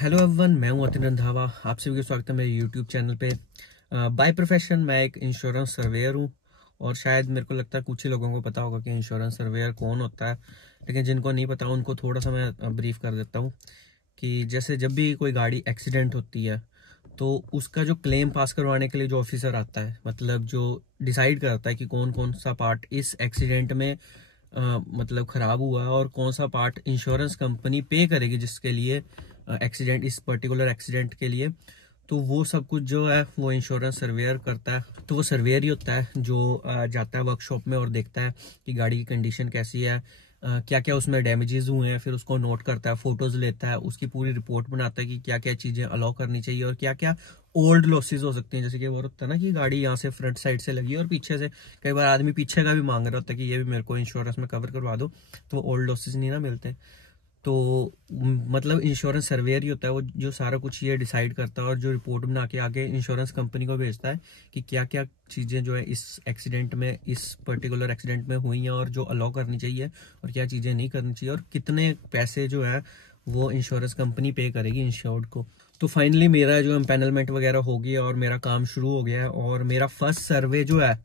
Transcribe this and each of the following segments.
Hello everyone, मैं हूं अतिन रंधावा। आप सभी का स्वागत है मेरे यूट्यूब चैनल पे। बाय प्रोफेशन मैं एक इंश्योरेंस सर्वेयर हूं और शायद मेरे को लगता है कुछ ही लोगों को पता होगा कि इंश्योरेंस सर्वेयर कौन होता है, लेकिन जिनको नहीं पता उनको थोड़ा सा मैं ब्रीफ कर देता हूं कि जैसे जब भी कोई गाड़ी एक्सीडेंट होती है तो उसका जो क्लेम पास करवाने के लिए जो ऑफिसर आता है, मतलब जो डिसाइड करता है कि कौन कौन सा पार्ट इस एक्सीडेंट में मतलब खराब हुआ और कौन सा पार्ट इंश्योरेंस कंपनी पे करेगी जिसके लिए एक्सीडेंट, इस पर्टिकुलर एक्सीडेंट के लिए, तो वो सब कुछ जो है वो इंश्योरेंस सर्वेयर करता है। तो वो सर्वेयर ही होता है जो जाता है वर्कशॉप में और देखता है कि गाड़ी की कंडीशन कैसी है, क्या क्या उसमें डैमेजेस हुए हैं, फिर उसको नोट करता है, फोटोज लेता है, उसकी पूरी रिपोर्ट बनाता है कि क्या क्या चीजें अलाउ करनी चाहिए और क्या क्या ओल्ड लॉसेज हो सकती हैं। जैसे कि वो होता है ना कि गाड़ी यहाँ से फ्रंट साइड से लगी और पीछे से, कई बार आदमी पीछे का भी मांग रहा होता है कि ये भी मेरे को इंश्योरेंस में कवर करवा दो, तो वो ओल्ड लॉसेज नहीं ना मिलते। तो मतलब इंश्योरेंस सर्वेयर ही होता है वो जो सारा कुछ ये डिसाइड करता है और जो रिपोर्ट बना के आगे इंश्योरेंस कंपनी को भेजता है कि क्या क्या चीजें जो है इस एक्सीडेंट में, इस पर्टिकुलर एक्सीडेंट में हुई हैं और जो अलाउ करनी चाहिए और क्या चीजें नहीं करनी चाहिए और कितने पैसे जो है वो इंश्योरेंस कंपनी पे करेगी इंश्योर्ड को। तो फाइनली मेरा जो एम्पैनलमेंट वगैरह हो गया और मेरा काम शुरू हो गया है और मेरा फर्स्ट सर्वे जो है,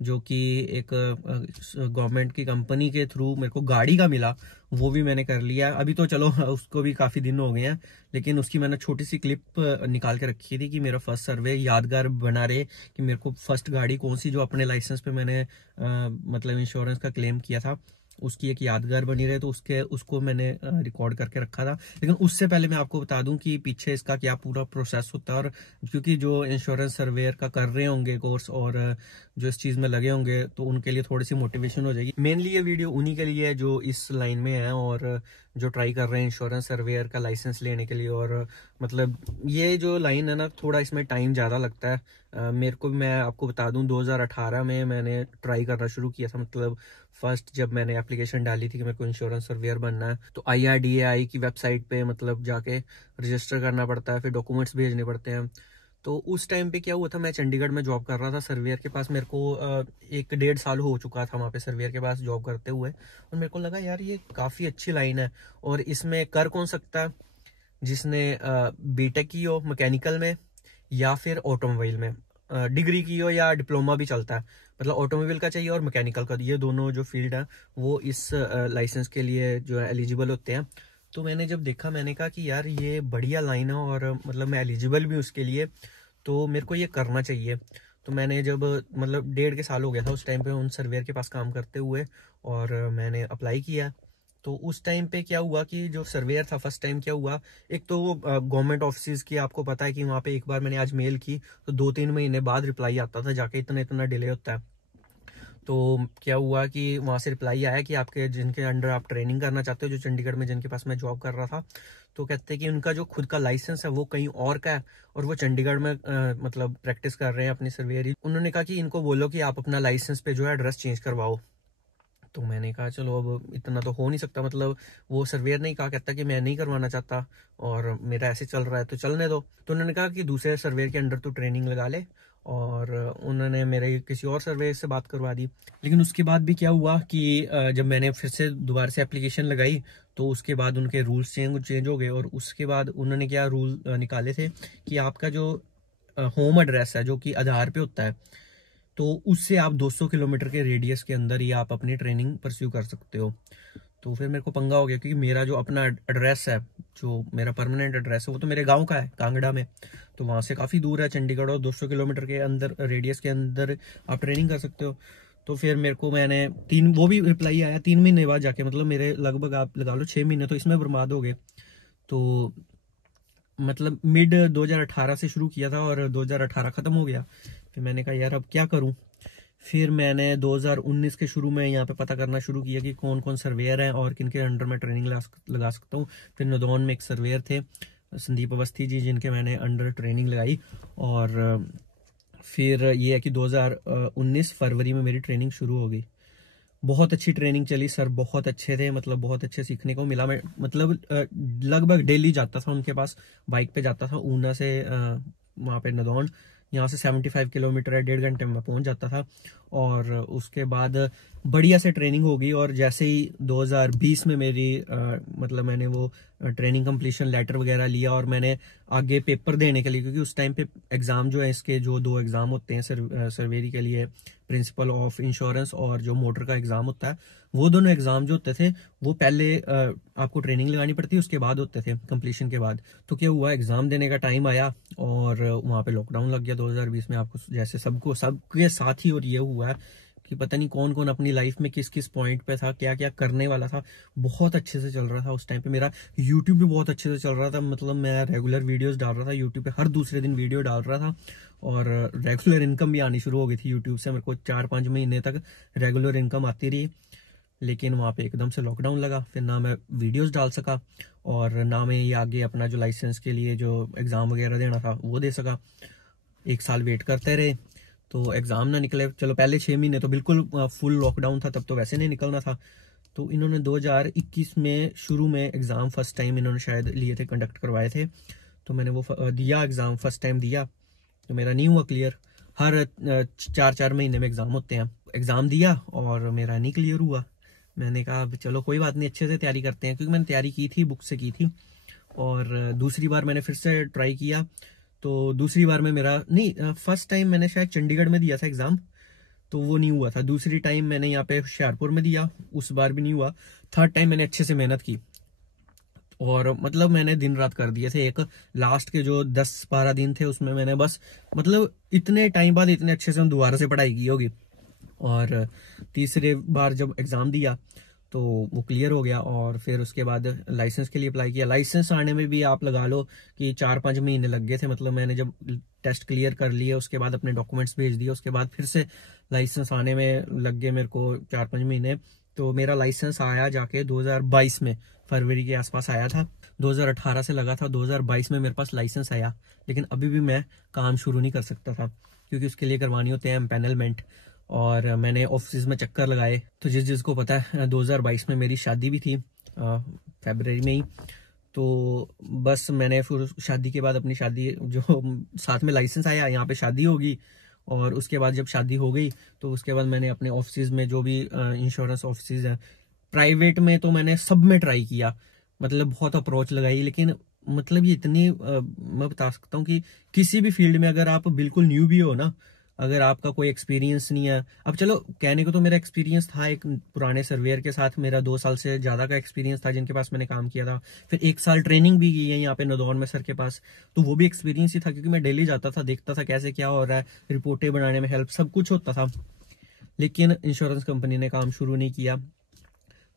जो कि एक गवर्नमेंट की कंपनी के थ्रू मेरे को गाड़ी का मिला, वो भी मैंने कर लिया। अभी तो चलो उसको भी काफी दिन हो गए हैं, लेकिन उसकी मैंने छोटी सी क्लिप निकाल के रखी थी कि मेरा फर्स्ट सर्वे यादगार बना रहे कि मेरे को फर्स्ट गाड़ी कौन सी जो अपने लाइसेंस पे मैंने मतलब इंश्योरेंस का क्लेम किया था उसकी एक यादगार बनी रहे, तो उसको मैंने रिकॉर्ड करके रखा था। लेकिन उससे पहले मैं आपको बता दूं कि पीछे इसका क्या पूरा प्रोसेस होता है, और क्योंकि जो इंश्योरेंस सर्वेयर का कर रहे होंगे कोर्स और जो इस चीज में लगे होंगे तो उनके लिए थोड़ी सी मोटिवेशन हो जाएगी। मेनली ये वीडियो उन्हीं के लिए है जो इस लाइन में है और जो ट्राई कर रहे हैं इंश्योरेंस सर्वेयर का लाइसेंस लेने के लिए। और मतलब ये जो लाइन है ना, थोड़ा इसमें टाइम ज़्यादा लगता है। मेरे को, मैं आपको बता दूं, 2018 में मैंने ट्राई करना शुरू किया था। मतलब फर्स्ट जब मैंने एप्लीकेशन डाली थी कि मेरे को इंश्योरेंस सर्वेयर बनना है, तो IRDAI की वेबसाइट पे मतलब जाके रजिस्टर करना पड़ता है, फिर डॉक्यूमेंट्स भेजने पड़ते हैं। तो उस टाइम पे क्या हुआ था, मैं चंडीगढ़ में जॉब कर रहा था सर्वेयर के पास। मेरे को 1-1.5 साल हो चुका था वहाँ पे सर्वेयर के पास जॉब करते हुए, और मेरे को लगा यार ये काफ़ी अच्छी लाइन है और इसमें कर कौन सकता है जिसने बीटेक की हो मैकेनिकल में या फिर ऑटोमोबाइल में, डिग्री की हो या डिप्लोमा भी चलता है। मतलब ऑटोमोबाइल का चाहिए और मैकेनिकल का, ये दोनों जो फील्ड है वो इस लाइसेंस के लिए जो है एलिजिबल होते हैं। तो मैंने जब देखा, मैंने कहा कि यार ये बढ़िया लाइन है और मतलब मैं एलिजिबल भी उसके लिए, तो मेरे को ये करना चाहिए। तो मैंने जब मतलब 1.5 साल हो गया था उस टाइम पे उन सर्वेयर के पास काम करते हुए, और मैंने अप्लाई किया। तो उस टाइम पे क्या हुआ कि जो सर्वेयर था फर्स्ट टाइम, क्या हुआ, एक तो वो गवर्नमेंट ऑफिस की आपको पता है कि वहाँ पे एक बार मैंने आज मेल की तो 2-3 महीने बाद रिप्लाई आता था, जाके इतना इतना डिले होता है। तो क्या हुआ कि वहाँ से रिप्लाई आया कि आपके जिनके अंडर आप ट्रेनिंग करना चाहते हो, जो चंडीगढ़ में जिनके पास मैं जॉब कर रहा था, तो कहते हैं कि उनका जो खुद का लाइसेंस है वो कहीं और का है और वो चंडीगढ़ में मतलब प्रैक्टिस कर रहे हैं अपनी सर्वेयरी। उन्होंने कहा कि इनको बोलो कि आप अपना लाइसेंस पे जो है एड्रेस चेंज करवाओ। तो मैंने कहा चलो, अब इतना तो हो नहीं सकता, मतलब वो सर्वेयर नहीं कहा, कहता कि मैं नहीं करवाना चाहता और मेरा ऐसे चल रहा है तो चलने दो। तो उन्होंने कहा कि दूसरे सर्वेयर के अंडर तो ट्रेनिंग लगा ले, और उन्होंने मेरे किसी और सर्वेयर से बात करवा दी। लेकिन उसके बाद भी क्या हुआ कि जब मैंने फिर से दोबारा से एप्लीकेशन लगाई तो उसके बाद उनके रूल्स चेंज हो गए, और उसके बाद उन्होंने क्या रूल निकाले थे कि आपका जो होम एड्रेस है जो कि आधार पे होता है, तो उससे आप 200 किलोमीटर के रेडियस के अंदर ही आप अपनी ट्रेनिंग परस्यू कर सकते हो। तो फिर मेरे को पंगा हो गया क्योंकि मेरा जो अपना एड्रेस है, जो मेरा परमानेंट एड्रेस है, वो तो मेरे गांव का है, कांगड़ा में। तो वहां से काफ़ी दूर है चंडीगढ़, और 200 किलोमीटर के अंदर रेडियस के अंदर आप ट्रेनिंग कर सकते हो। तो फिर मेरे को, मैंने वो भी रिप्लाई आया 3 महीने बाद जाके, मतलब मेरे लगभग आप लगा लो 6 महीने तो इसमें बर्बाद हो गए। तो मतलब मिड 2018 से शुरू किया था और 2018 खत्म हो गया। फिर मैंने कहा यार अब क्या करूं। फिर मैंने 2019 के शुरू में यहाँ पे पता करना शुरू किया कि कौन कौन सर्वेयर हैं और किनके अंडर में ट्रेनिंग लगा सकता हूँ। फिर नदौन में एक सर्वेयर थे, संदीप अवस्थी जी, जिनके मैंने अंडर ट्रेनिंग लगाई। और फिर ये है कि 2019 फरवरी में मेरी ट्रेनिंग शुरू हो गई। बहुत अच्छी ट्रेनिंग चली, सर बहुत अच्छे थे, मतलब बहुत अच्छे सीखने को मिला। मैं मतलब लगभग डेली जाता था उनके पास, बाइक पे जाता था ऊना से वहाँ पे नदौन। यहाँ से 75 किलोमीटर है, 1.5 घंटे में मैं पहुंच जाता था। और उसके बाद बढ़िया से ट्रेनिंग होगी। और जैसे ही 2020 में मेरी मतलब मैंने वो ट्रेनिंग कंप्लीशन लेटर वगैरह लिया और मैंने आगे पेपर देने के लिए, क्योंकि उस टाइम पे एग्जाम जो है इसके जो 2 एग्जाम होते हैं सर्वेरी के लिए, प्रिंसिपल ऑफ इंश्योरेंस और जो मोटर का एग्जाम होता है, वो दोनों एग्जाम जो होते थे वो पहले आपको ट्रेनिंग लगानी पड़ती है, उसके बाद होते थे कंप्लीशन के बाद। तो क्या हुआ, एग्जाम देने का टाइम आया और वहां पे लॉकडाउन लग गया 2020 में। आपको जैसे सबके साथ ही और ये हुआ है कि पता नहीं कौन कौन अपनी लाइफ में किस किस पॉइंट पे था, क्या क्या करने वाला था। बहुत अच्छे से चल रहा था उस टाइम पे, मेरा यूट्यूब भी बहुत अच्छे से चल रहा था। मतलब मैं रेगुलर वीडियोस डाल रहा था यूट्यूब पे, हर दूसरे दिन वीडियो डाल रहा था और रेगुलर इनकम भी आनी शुरू हो गई थी यूट्यूब से। मेरे को 4-5 महीने तक रेगुलर इनकम आती रही। लेकिन वहाँ पे एकदम से लॉकडाउन लगा, फिर ना मैं वीडियोस डाल सका और ना मैं ये आगे अपना जो लाइसेंस के लिए जो एग्जाम वगैरह देना था वो दे सका। 1 साल वेट करते रहे तो एग्जाम ना निकले। चलो पहले 6 महीने तो बिल्कुल फुल लॉकडाउन था, तब तो वैसे नहीं निकलना था। तो इन्होंने 2021 में शुरू में एग्जाम फर्स्ट टाइम इन्होंने शायद लिए थे, कंडक्ट करवाए थे। तो मैंने वो दिया एग्जाम, फर्स्ट टाइम दिया तो मेरा नहीं हुआ क्लियर। हर 4-4 महीने में एग्जाम होते हैं, एग्जाम दिया और मेरा नहीं क्लियर हुआ। मैंने कहा चलो कोई बात नहीं, अच्छे से तैयारी करते हैं, क्योंकि मैंने तैयारी की थी, बुक से की थी। और दूसरी बार मैंने फिर से ट्राई किया तो दूसरी बार में मेरा नहीं, फर्स्ट टाइम मैंने शायद चंडीगढ़ में दिया था एग्जाम, तो वो नहीं हुआ था। दूसरी टाइम मैंने यहाँ पे होशियारपुर में दिया, उस बार भी नहीं हुआ। थर्ड टाइम मैंने अच्छे से मेहनत की और मतलब मैंने दिन रात कर दिए थे। एक लास्ट के जो 10-12 दिन थे उसमें मैंने बस मतलब इतने टाइम बाद इतने अच्छे से दोबारा से पढ़ाई की होगी। और तीसरे बार जब एग्जाम दिया तो वो क्लियर हो गया और फिर उसके बाद लाइसेंस के लिए अप्लाई किया। लाइसेंस आने में भी आप लगा लो कि 4-5 महीने लग गए थे। मतलब मैंने जब टेस्ट क्लियर कर लिए उसके बाद अपने डॉक्यूमेंट्स भेज दिए, उसके बाद फिर से लाइसेंस आने में लग गए मेरे को 4-5 महीने। तो मेरा लाइसेंस आया जाके 2022 में, फरवरी के आसपास आया था। 2018 से लगा था, 2022 में मेरे पास लाइसेंस आया। लेकिन अभी भी मैं काम शुरू नहीं कर सकता था क्योंकि उसके लिए करवानी होते हैं एम्पैनलमेंट। और मैंने ऑफिस में चक्कर लगाए। तो जिसको पता है 2022 में मेरी शादी भी थी फरवरी में ही। तो बस मैंने फिर शादी के बाद अपनी शादी जो साथ में लाइसेंस आया, यहाँ पे शादी होगी और उसके बाद जब शादी हो गई तो उसके बाद मैंने अपने ऑफिस में जो भी इंश्योरेंस ऑफिस है प्राइवेट में, तो मैंने सब में ट्राई किया। मतलब बहुत अप्रोच लगाई, लेकिन मतलब ये इतनी मैं बता सकता हूँ कि किसी भी फील्ड में अगर आप बिल्कुल न्यू भी हो ना, अगर आपका कोई एक्सपीरियंस नहीं है। अब चलो कहने को तो मेरा एक्सपीरियंस था, एक पुराने सर्वेयर के साथ मेरा 2 साल से ज्यादा का एक्सपीरियंस था जिनके पास मैंने काम किया था। फिर 1 साल ट्रेनिंग भी की है यहाँ पे नदौन में सर के पास, तो वो भी एक्सपीरियंस ही था क्योंकि मैं डेली जाता था, देखता था कैसे क्या हो रहा है, रिपोर्टें बनाने में हेल्प सब कुछ होता था। लेकिन इंश्योरेंस कंपनी ने काम शुरू नहीं किया।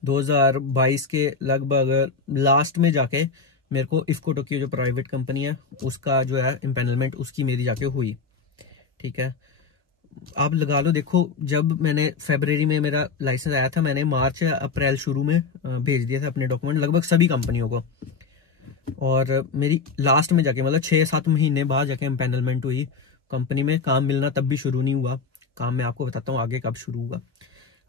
2022 के लगभग लास्ट में जाके मेरे को इफ्को टोक्यो जो प्राइवेट कंपनी है उसका जो है इम्पैनलमेंट उसकी मेरी जाके हुई। ठीक है, आप लगा लो, देखो जब मैंने फरवरी में मेरा लाइसेंस आया था, मैंने मार्च या अप्रैल शुरू में भेज दिया था अपने डॉक्यूमेंट लगभग सभी कंपनियों को। और मेरी लास्ट में जाके मतलब 6-7 महीने बाद जाके एम्पैनलमेंट हुई कंपनी में। काम मिलना तब भी शुरू नहीं हुआ। काम मैं आपको बताता हूँ आगे कब शुरू हुआ।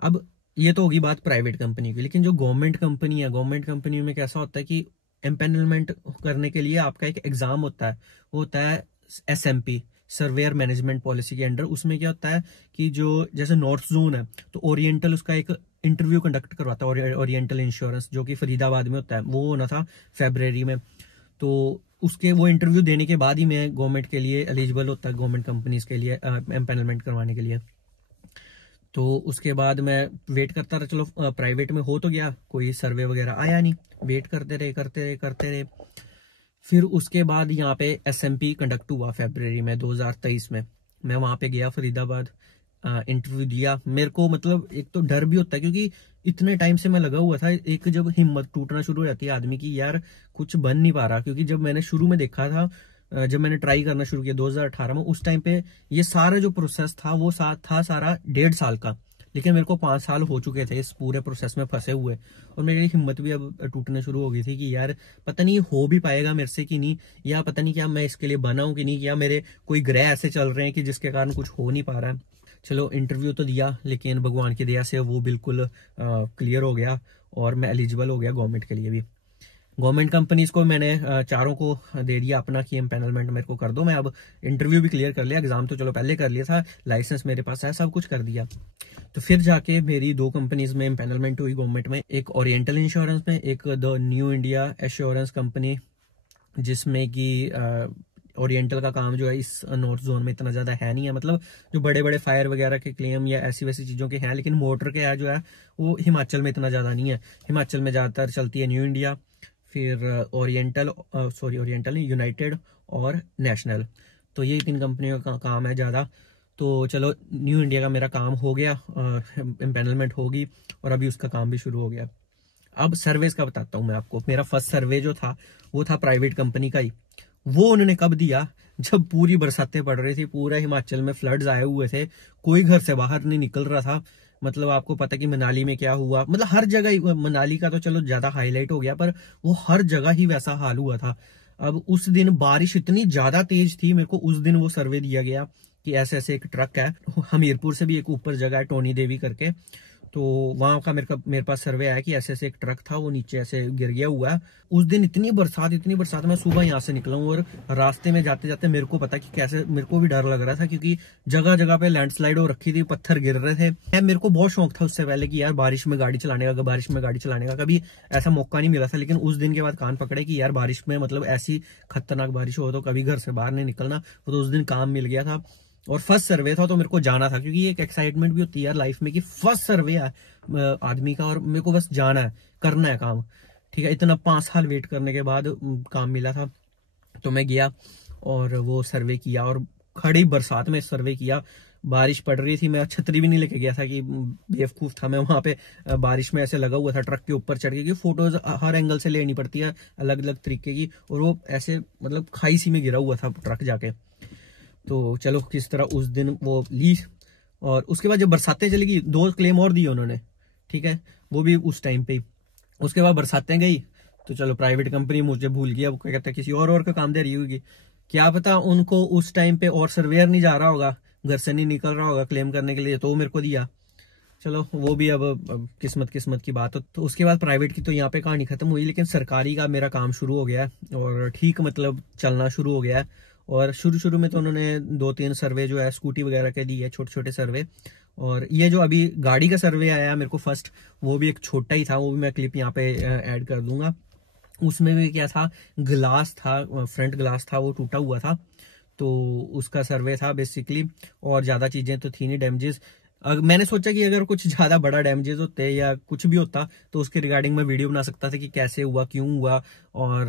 अब ये तो होगी बात प्राइवेट कंपनी की, लेकिन जो गवर्नमेंट कंपनी है, गवर्नमेंट कंपनी में कैसा होता है कि एम्पैनलमेंट करने के लिए आपका एक एग्जाम होता है, वो होता है SMP, सर्वेयर मैनेजमेंट पॉलिसी के अंडर। उसमें क्या होता है कि जो जैसे नॉर्थ जोन है तो ओरिएंटल उसका एक इंटरव्यू कंडक्ट करवाता है, ओरिएंटल इंश्योरेंस जो कि फरीदाबाद में होता है, वो होना था फरवरी में। तो उसके वो इंटरव्यू देने के बाद ही मैं गवर्नमेंट के लिए एलिजिबल होता है, गवर्नमेंट कंपनीज के लिए एम्पैनलमेंट करवाने के लिए। तो उसके बाद मैं वेट करता रहा, चलो प्राइवेट में हो तो गया, कोई सर्वे वगैरह आया नहीं, वेट करते रहे। फिर उसके बाद यहाँ पे SMP कंडक्ट हुआ फरवरी में 2023 में। मैं वहां पे गया फरीदाबाद, इंटरव्यू दिया। मेरे को मतलब एक तो डर भी होता है क्योंकि इतने टाइम से मैं लगा हुआ था, एक जब हिम्मत टूटना शुरू हो जाती है आदमी की, यार कुछ बन नहीं पा रहा। क्योंकि जब मैंने शुरू में देखा था, जब मैंने ट्राई करना शुरू किया 2018 में, उस टाइम पे ये सारा जो प्रोसेस था वो था सारा 1.5 साल का। लेकिन मेरे को 5 साल हो चुके थे इस पूरे प्रोसेस में फंसे हुए, और मेरी हिम्मत भी अब टूटने शुरू हो गई थी कि यार पता नहीं हो भी पाएगा मेरे से कि नहीं, या पता नहीं क्या मैं इसके लिए बना हूं कि नहीं, या मेरे कोई ग्रह ऐसे चल रहे हैं कि जिसके कारण कुछ हो नहीं पा रहा है। चलो इंटरव्यू तो दिया, लेकिन भगवान की दया से वो बिल्कुल क्लियर हो गया और मैं एलिजिबल हो गया गवर्नमेंट के लिए भी। गवर्नमेंट कंपनीज को मैंने चारों को दे दिया अपना कि एम्पैनलमेंट मेरे को कर दो। मैं अब इंटरव्यू भी क्लियर कर लिया, एग्जाम तो चलो पहले कर लिया था, लाइसेंस मेरे पास है, सब कुछ कर दिया। तो फिर जाके मेरी 2 कंपनीज में एम्पैनलमेंट हुई गवर्नमेंट में, एक ओरिएंटल इंश्योरेंस में, एक the new India assurance company, जिसमें कि ओरिएंटल का काम जो है इस नॉर्थ जोन में इतना ज्यादा है नहीं है, मतलब जो बड़े बड़े फायर वगैरह के क्लेम या ऐसी वैसी चीजों के हैं, लेकिन मोटर के है जो है वो हिमाचल में इतना ज्यादा नहीं है। हिमाचल में ज्यादातर चलती है न्यू इंडिया, फिर ओरिएंटल नहीं, यूनाइटेड और नेशनल। तो ये 3 कंपनियों का काम है ज्यादा। तो चलो न्यू इंडिया का मेरा काम हो गया, एम्पैनलमेंट होगी और अभी उसका काम भी शुरू हो गया। अब सर्वेस का बताता हूँ मैं आपको। मेरा फर्स्ट सर्वे जो था वो था प्राइवेट कंपनी का ही। वो उन्होंने कब दिया, जब पूरी बरसातें पड़ रही थी, पूरा हिमाचल में फ्लड्स आए हुए थे, कोई घर से बाहर नहीं निकल रहा था। मतलब आपको पता कि मनाली में क्या हुआ, मतलब हर जगह, मनाली का तो चलो ज्यादा हाईलाइट हो गया, पर वो हर जगह ही वैसा हाल हुआ था। अब उस दिन बारिश इतनी ज्यादा तेज थी, मेरे को उस दिन वो सर्वे दिया गया कि ऐसे ऐसे एक ट्रक है, हमीरपुर से भी एक ऊपर जगह है टोनी देवी करके, तो वहां का मेरे पास सर्वे आया कि ऐसे ऐसे एक ट्रक था, वो नीचे ऐसे गिर गया हुआ है। उस दिन इतनी बरसात, मैं सुबह यहाँ से निकला हूँ और रास्ते में जाते जाते मेरे को पता कि कैसे, मेरे को भी डर लग रहा था क्योंकि जगह जगह पे लैंडस्लाइड हो रखी थी, पत्थर गिर रहे थे। मेरे को बहुत शौक था उससे पहले कि यार बारिश में गाड़ी चलाने का कभी ऐसा मौका नहीं मिला था, लेकिन उस दिन के बाद कान पकड़े कि यार बारिश में, मतलब ऐसी खतरनाक बारिश हो तो कभी घर से बाहर नहीं निकलना। तो उस दिन काम मिल गया था और फर्स्ट सर्वे था, तो मेरे को जाना था क्योंकि एक एक्साइटमेंट भी होती है यार लाइफ में कि फर्स्ट सर्वे है आदमी का और मेरे को बस जाना है, करना है काम। ठीक है, इतना 5 साल वेट करने के बाद काम मिला था, तो मैं गया और वो सर्वे किया और खड़ी बरसात में सर्वे किया। बारिश पड़ रही थी, मैं छतरी भी नहीं लेके गया था कि बेवकूफ था मैं वहां पे। बारिश में ऐसे लगा हुआ था ट्रक के ऊपर चढ़ के, फोटोज हर एंगल से लेनी पड़ती है अलग अलग तरीके की, और वो ऐसे मतलब खाई सी में गिरा हुआ था ट्रक जाके। तो चलो किस तरह उस दिन वो ली, और उसके बाद जब बरसातें चली गई 2 क्लेम और दिए उन्होंने, ठीक है, वो भी उस टाइम पे। उसके बाद बरसातें गई तो चलो प्राइवेट कंपनी मुझे भूल गया, वो क्या कहते हैं किसी और का काम दे रही होगी, क्या पता उनको उस टाइम पे और सर्वेयर नहीं जा रहा होगा, घर से नहीं निकल रहा होगा क्लेम करने के लिए, तो मेरे को दिया। चलो वो भी अब किस्मत की बात हो। तो उसके बाद प्राइवेट की तो यहाँ पे कहानी खत्म हुई, लेकिन सरकारी का मेरा काम शुरू हो गया है और ठीक मतलब चलना शुरू हो गया है। और शुरू में तो उन्होंने 2-3 सर्वे जो है स्कूटी वगैरह के दी है, छोटे छोटे सर्वे। और ये जो अभी गाड़ी का सर्वे आया मेरे को फर्स्ट, वो भी एक छोटा ही था, वो भी मैं क्लिप यहाँ पे ऐड कर दूंगा। उसमें भी क्या था, ग्लास था, फ्रंट ग्लास था वो टूटा हुआ था, तो उसका सर्वे था बेसिकली। और ज्यादा चीजें तो थी नहीं डैमेजेस। मैंने सोचा कि अगर कुछ ज्यादा बड़ा डैमेजेस होते या कुछ भी होता तो उसके रिगार्डिंग मैं वीडियो बना सकता था कि कैसे हुआ, क्यों हुआ और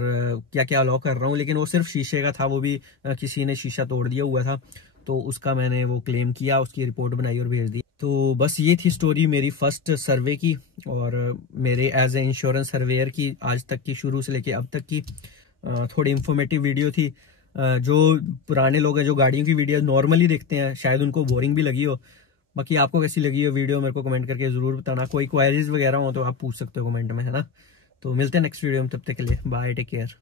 क्या क्या अलाउ कर रहा हूँ, लेकिन वो सिर्फ शीशे का था, वो भी किसी ने शीशा तोड़ दिया हुआ था, तो उसका मैंने वो क्लेम किया, उसकी रिपोर्ट बनाई और भेज दी। तो बस ये थी स्टोरी मेरी फर्स्ट सर्वे की और मेरे एज ए इंश्योरेंस सर्वेयर की आज तक की, शुरू से लेके अब तक की। थोड़ी इंफॉर्मेटिव वीडियो थी। जो पुराने लोग हैं जो गाड़ियों की वीडियो नॉर्मली देखते हैं शायद उनको बोरिंग भी लगी हो। बाकी आपको कैसी लगी है वीडियो मेरे को कमेंट करके जरूर बताना। कोई क्वेरीज वगैरह हो तो आप पूछ सकते हो कमेंट में, है ना। तो मिलते हैं नेक्स्ट वीडियो में, तब तक के लिए बाय, टेक केयर।